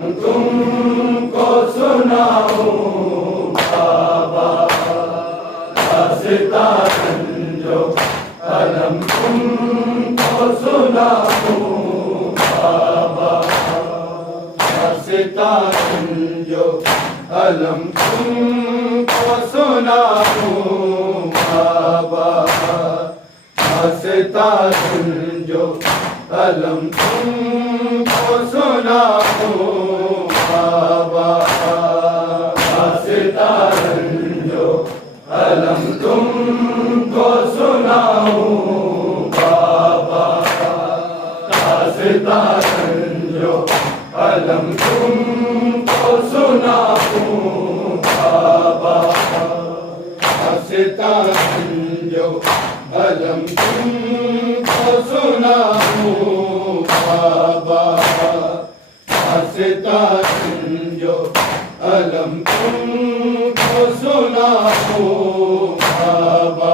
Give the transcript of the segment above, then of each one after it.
तुमको सुनाऊं बाबा, दास्तां जो अलम तुमको सुनाऊं बाबा, दास्तां जो अलम तुमको सुनाऊं बाबा, दास्तां जो अलम तुमको सुनाऊं बाबा, दास्तां जो अलम तुमको सुनाऊं बाबा, दास्तां जो अलम तुमको सुनाऊं बाबा, दास्तां जो अलम तुमको सुनाऊं बाबा, दास्तां जो अलम तुमको सुनाऊं बाबा,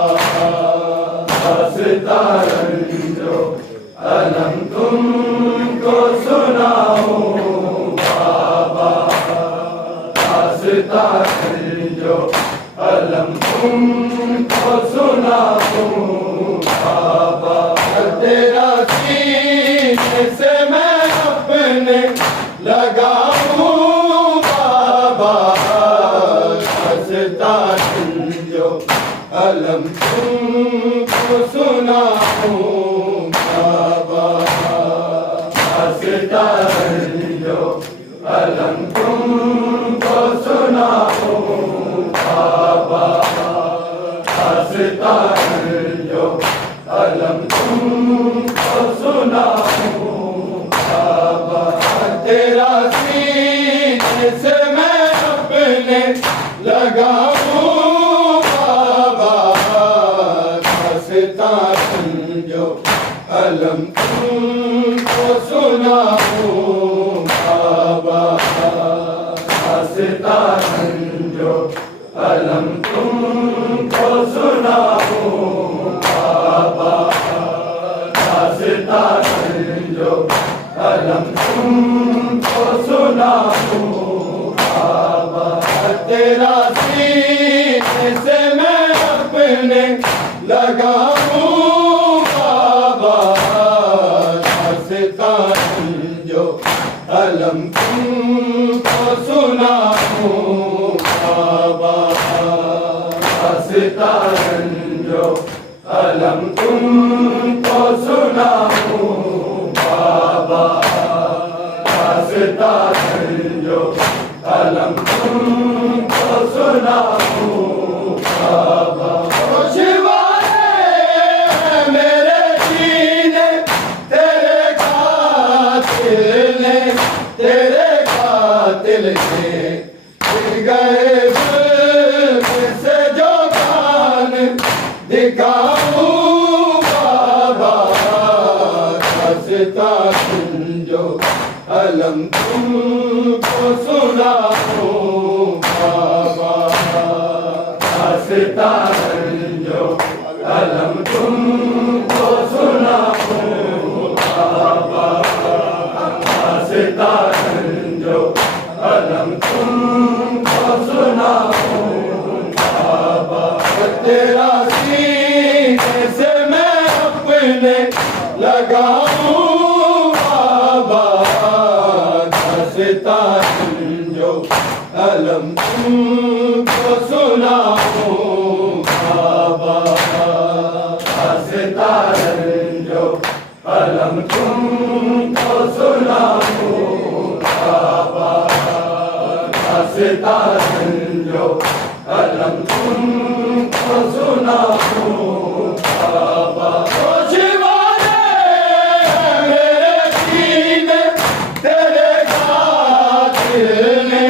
दास्तां जो अलम तुमको सुनाऊं बाबा, दास्तां जो अलम तुमको सुनाऊं बाबा, तेरा सीने से मैं अपने लगाऊं बाबा, दास्तां जो अलम तुमको सुनाऊं बाबा, दास्तां जो अलम तुमको सुनाऊं बाबा, दास्तां जो अलम तुमको सुनाऊं बाबा, तेरा सीने से मैं अपने लगाऊं बाबा, दास्तां जो अलम तुमको सुनाऊं बाबा, दास्तां जो अलम तुमको सुनाऊं बाबा, दास्तां जो अलम तुमको सुनाऊं बाबा, तेरा सीने से मैं अपने लगाऊं बाबा, दास्तां जो अलम तुमको सुनाऊं बाबा, दास्तां जो अलम तुमको सुनाऊं बाबा, दास्तां जो अलम तुमको सुनाऊं बाबा, शिवाले मेरे जीने तेरे कातिल ने, तेरे कातिल ने गिर गए से जो कान दिखाऊं बाबा, दास्तां जो अलम तुमको सुनाऊं बाबा, दास्तां जो अलम तुमको सुनाऊं बाबा, दास्तां जो अलम तुमको सुनाऊं बाबा, तेरा सीने से मैं अपने लगाऊं बाबा, दास्तां जो अलम तुमको सुनाऊं बाबा, दास्तां जो अलम तुमको सुनाऊं बाबा, दास्तां जो अलम तुमको सुनाऊं बाबा, शिवाले मेरे सीने तेरे कातिल ने,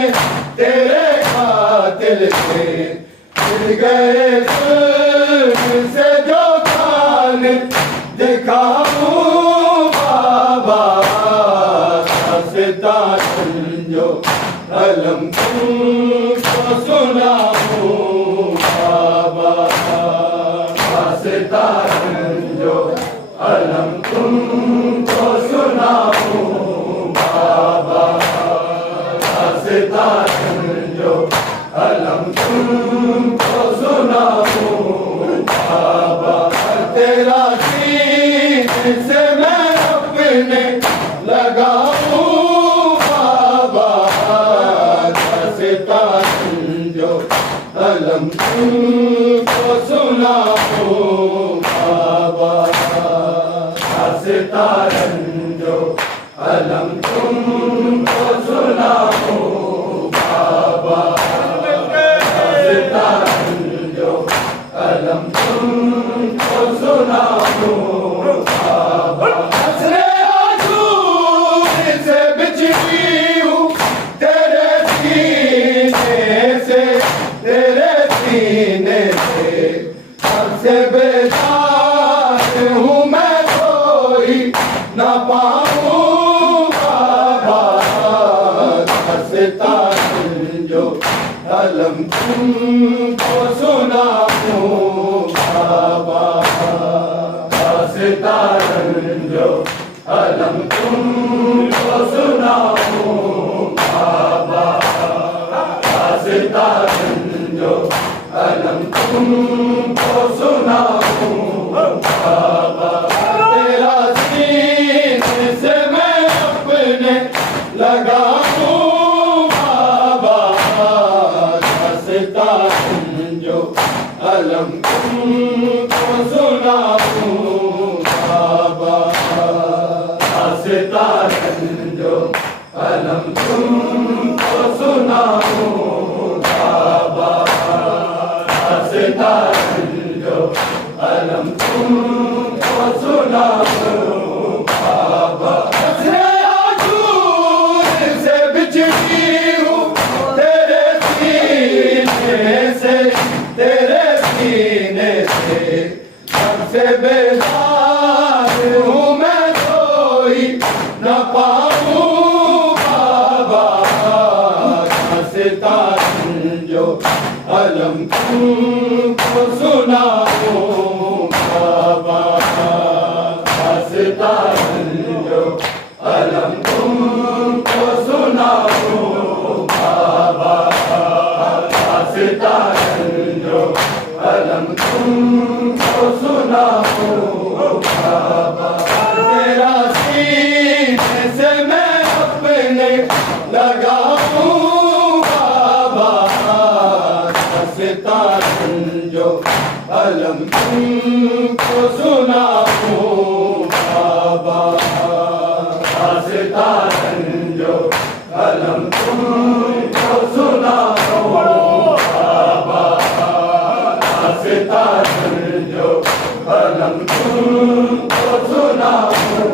तेरे कातिल ने गिर गए से जो कान दिखाऊं बाबा, दास्तां जो अलम तुमको सुनाऊं बाबा, दास्तां जो अलम तुमको सुनाऊं बाबा, हंसता समझो अलम तुमको सुनाऊं बाबा। तेरा सीने से मैं अपने लगाऊं बाबा, हंसता समझो अलम तुमको सुनाऊं बाबा। हंसता समझो अलम तुमको सुनाऊं बाबा। हंसता समझो अलम तुमको सुनाऊं बाबा। हंसने आंसू से बिछड़ी हूँ तेरे सीने से, तेरे सीने से सबसे बेजार हूँ मैं, कोई न पाऊँ बाबा। हंसता समझो अलम तुमको सुनाऊं बाबा। हंसता समझो अलम तुमको सुनाऊं बाबा। हंसता समझो अलम तुमको सुनाऊं बाबा। तेरा सीने से मैं अपने लगाऊं बाबा। हंसता समझो अलम तुमको सुनाऊं बाबा। हंसता समझो अलम तुमको सुनाऊं बाबा। हंसता समझो अलम तुमको सुनाऊं बाबा। हंसने आंसू से बिछड़ी हूँ तेरे सीने से, तेरे सीने से सबसे बेजार हूँ मैं, कोई न पाऊँ बाबा। हंसता समझो अलम तुमको सुनाऊं बाबा। हंसता समझो अलम तुमको सुनाऊं बाबा। हंसता समझो अलम तुमको सुनाऊं बाबा। तेरा सीने से मैं अपने लगाऊं बाबा। हंसता समझो अलम तुमको सुनाऊं बाबा। हंसता समझो अलम तुमको सुनाऊं बाबा। हंसता समझो अलम तुमको सुनाऊं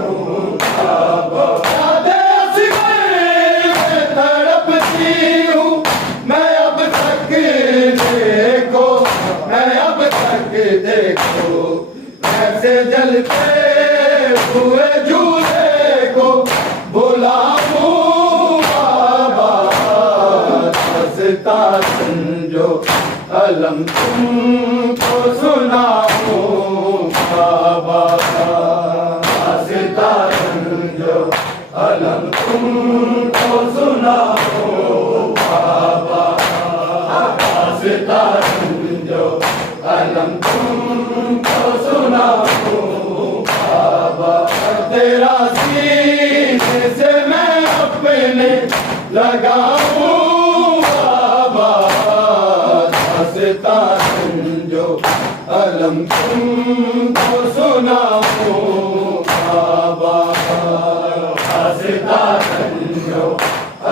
बाबा। यादें असगर में तड़पती हूँ मैं अब तक, देखो मैं अब तक, देखो कैसे जलते हुए झूले को बुलाऊं बाबा। हंसता समझो अलम तुमको सुनाऊं बाबा। हंसता समझो अलम तुमको सुनाऊं बाबा। हंसता समझो अलम तुमको सुनाऊं बाबा। तेरा सीने से मैं अपने लगाऊं बाबा। हंसता समझो अलम तुमको सुनाऊं बाबा। हंसता समझो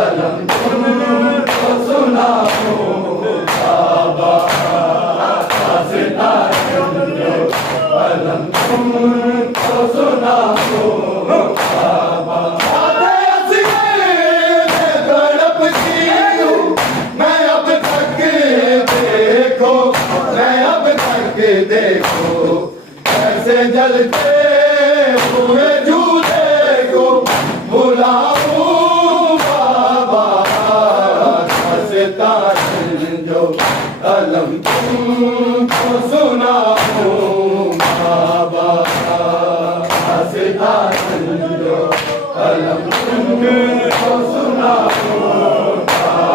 अलम तुमको सुनाऊं बाबा। हंसता समझो अलम तुमको सुनाऊं बाबा। तड़पती हूँ मैं अब तक, देखो मैं अब तक, देखो कैसे जलते हुए झूले को बुलाऊं बाबा। हंसता समझो अलम तुमको सुनाऊं बाबा। हंसता समझो अलम तुमको सुनाऊं बाबा।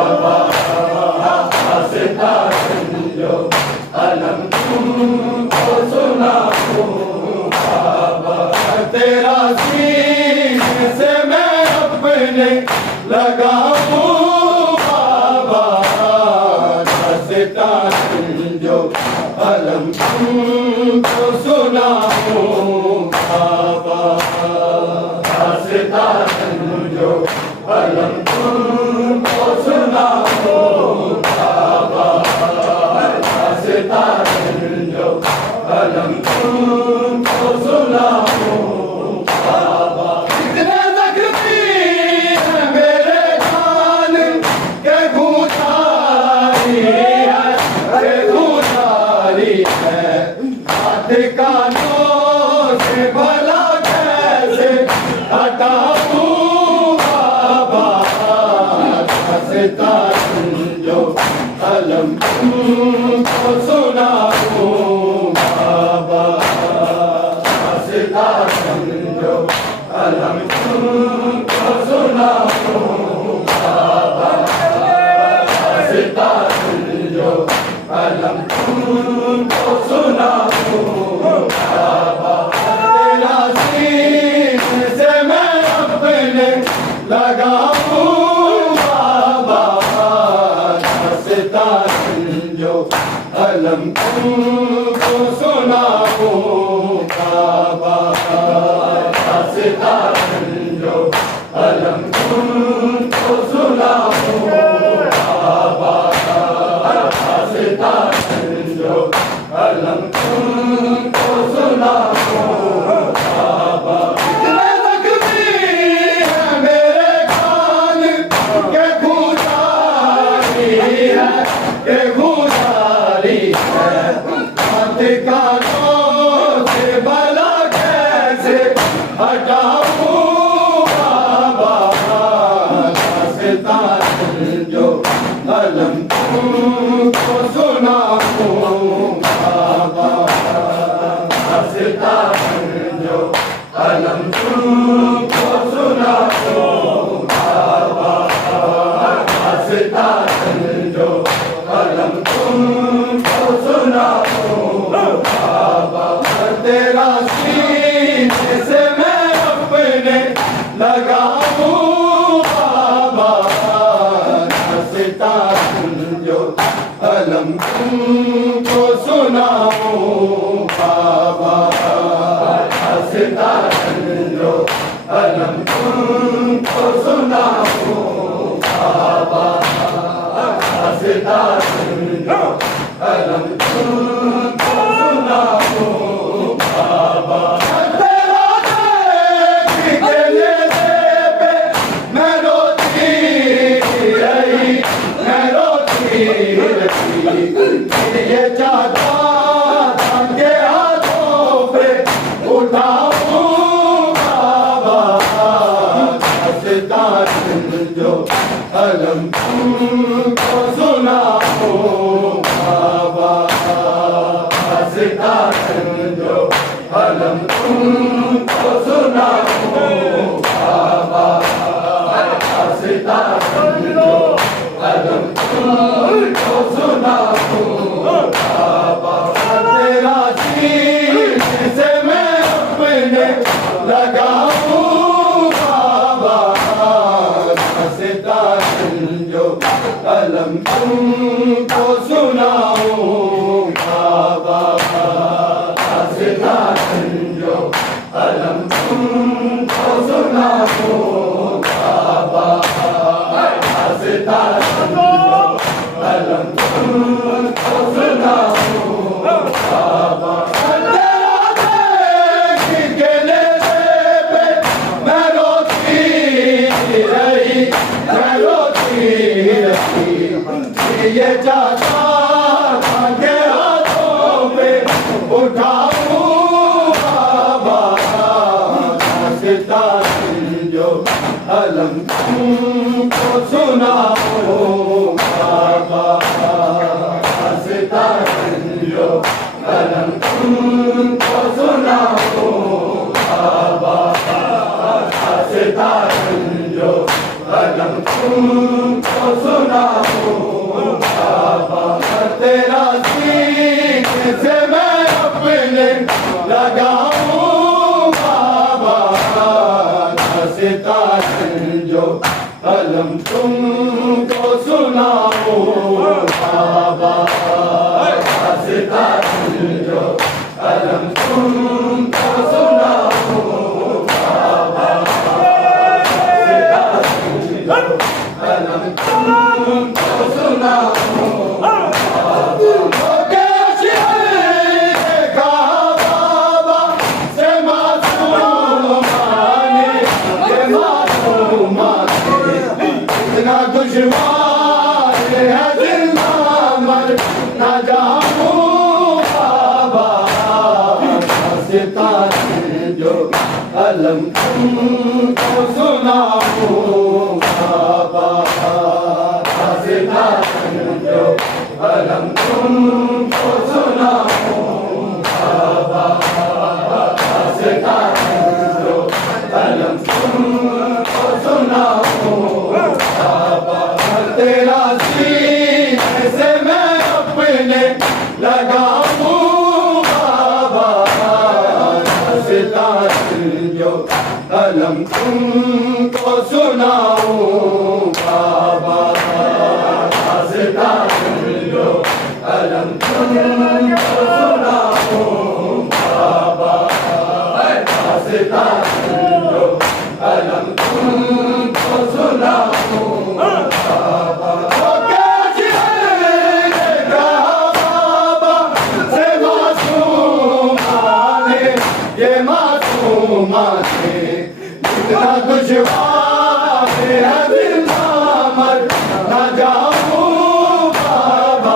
लगाऊं बाबा दास्तां समझो अलम तुमको सुनाऊं बाबा दास्तां समझो अलम तुमको सुनाऊं बाबा दास्तां समझो अलम तुमको सुनाऊं बाबा कितने जख्मी हैं मेरे जान के गुजारी है गुजारी है हाथ कानों से भला कैसे हटाऊं बाबा दास्तां समझो अलम तुमको सुनाऊं बाबा दास्तां समझो अलम तुमको सुनाऊं बाबा दास्तां समझो अलम तुमको सुनाऊं बाबा तेरा सीने से मैं अपने लगाऊं बाबा दास्तां समझो अलम तुमको सुनाऊं बाबा दास्तां समझो अलम तुमको सुनाऊं बाबा दास्तां समझो अलम तुमको सुनाऊं बाबा कितने जख्मी हैं मेरे कान के गुजारी है के गुजारी है हाथ कानों से भला कैसे हटाऊं बाबा दास्तां समझो अलम तुमको सुनाऊं बाबा दास्तां समझो अलम तुमको सुनाऊं बाबा दास्तां समझो अलम तुमको सुनाऊं बाबा तेरा सीने से मैं अपने लगाऊं बाबा दास्तां समझो अलम तुमको सुनाऊं बाबा दास्तां समझो अलम तुमको सुनाऊं बाबा दास्तां समझो अलम तुमको सुनाऊं बाबा तेरा देख के लेने पे मैं रोती रही मैं रोती रही ये चाहता था के हाथों पे उठाऊं बाबा दास्तां समझो अलम तुमको सुनाऊं बाबा दास्तां समझो अलम तुमको सुनाऊं बाबा दास्तां समझो अलम तुमको सुनाऊं बाबा तेरा सीने से मैं अपने लगाऊं बाबा दास्तां समझो अलम तुमको सुनाऊं बाबा दास्तां समझो अलम तुमको सुनाऊं बाबा दास्तां समझो अलम तुमको सुनाऊं बाबा तेरा देख के लेने पे मैं रोती रही मैं रोती रही ये चाहता था के हाथों पे उठाऊं बाबा दास्तां समझो अलम तुमको सुनाऊं बाबा दास्तां समझो अलम तुमको सुनाऊं बाबा दास्तां समझो अलम तुमको सुनाऊं बाबा तेरा सीने से मैं अपने लगाऊं बाबा दास्तां समझो अलम अलम तुमको सुनाओ बाबा दास्तान जो अलम तुमको सुनाओ बाबा दास्तान जो अलम तुमको सुनाओ दुश्वार है जिंदा मर न जाऊं बाबा दास्तान जो अलम तुमको सुनाऊं बाबा दास्तान जो अलम तुमको सुनाऊं बाबा दास्तान जो अलम तुमको सुनाऊं तेरा सीने से मैं अपने लगाऊं बाबा दास्तान जो अलम तुमको सुनाऊं बाबा दास्तान जो अलम तुमको सुनाऊं बाबा दास्तान जो अलम तुमको सुनाऊं जितना दुश्वार है जिंदा मर न जाऊं बाबा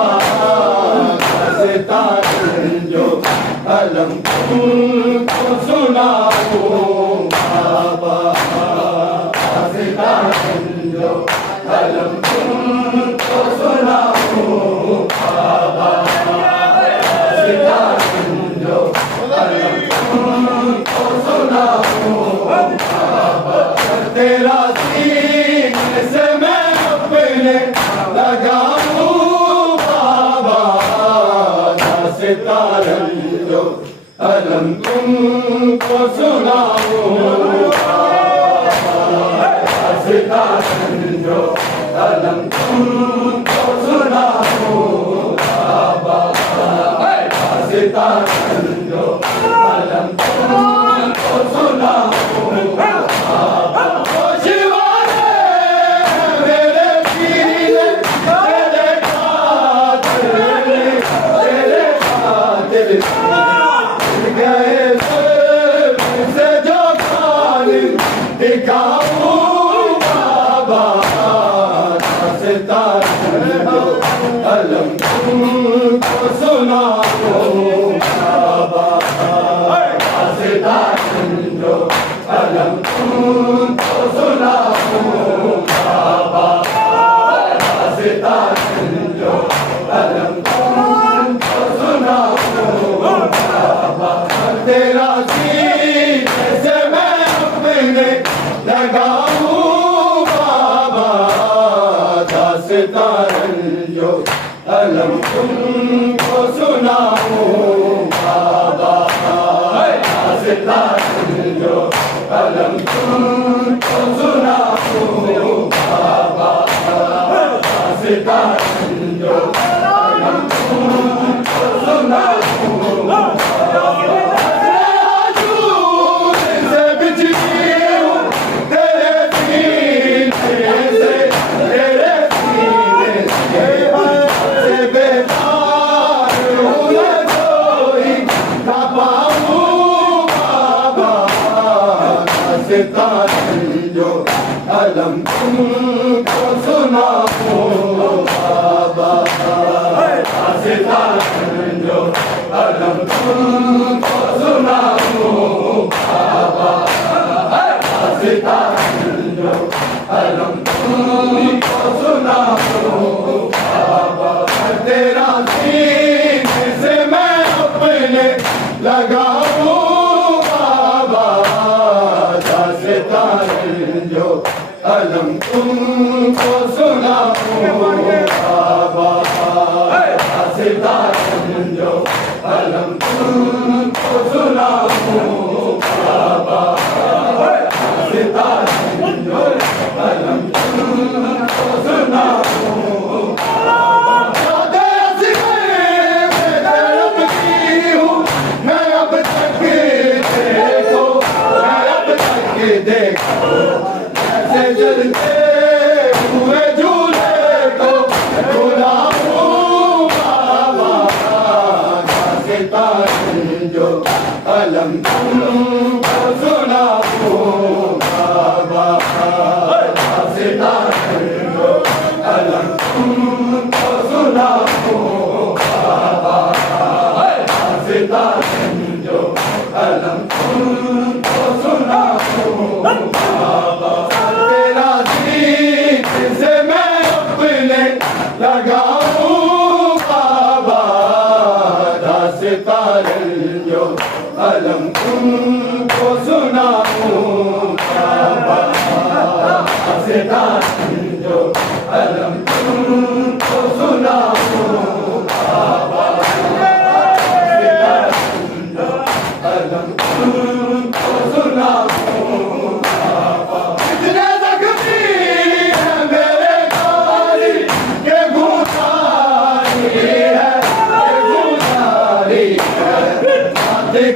दास्तान जो अलम तुमको सुनाऊं बाबा दास्तान जो अलम तुमको सुनाऊं बाबा दास्तान जो अलम तुमको सुनाऊं तेरा सीने से मैं अपने लगाऊं बाबा दास्तान जो अलम तुमको सुनाऊं दास्तान जो अलम तुमको सुनाऊं बाबा दास्तान जो अलम तुमको सुनाऊं दिखाऊं बाबा दास्तान जो अलम तुमको सुनाऊं बाबा दास्तान जो अलम तुमको सुनाऊं बाबा दास्तान जो अलम तुमको सुनाऊं बाबा तेरा सीने से मैं अपने लगाऊं बाबा दास्तान जो अलम तुमको सुनाऊं बाबा दास्तान जो अलम तुमको सुनाऊं बाबा दास्तान जो अलम तुमको सुनाऊं दास्तान जो अलम तुमको सुनाऊं बाबा दास्तान जो अलम तुमको सुनाऊं बाबा दास्तान जो अलम तुमको सुनाऊं बाबा तेरा सीने से मैं अपने लगाऊं जो अलम तुमको सुनाऊं बाबा दास्तान जो अलम तुमको सुनाऊं बाबा दास्तान जो अलम लगाऊं बाबा दास्तां जो अलम तुमको सुनाऊं बाबा दास्तां जो अलम तुमको सुनाऊं बाबा दास्तां जो अलम तुमको सुनाऊं बाबा कितने जख्मी हैं मेरे गाली के गुजारी है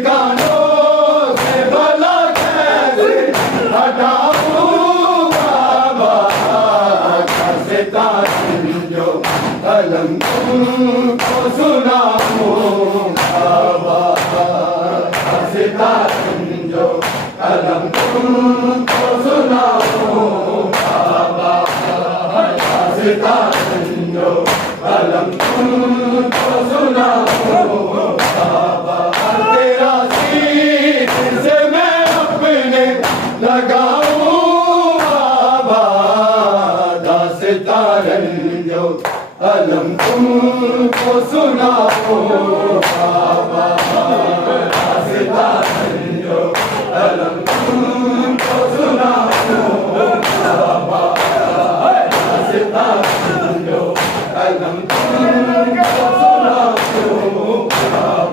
कानों से भला कैसे हटाऊं बाबा दास्तां जो अलम तुमको सुनाऊं बाबा दास्तां जो अलम तुमको सुनाऊं बाबा दास्तां जो अलम तुमको सुनाऊं बाबा तेरा सीने से मैं अपने लगाऊं बाबा दास्तां जो अलम तुमको सुनाऊं बाबा दास्तां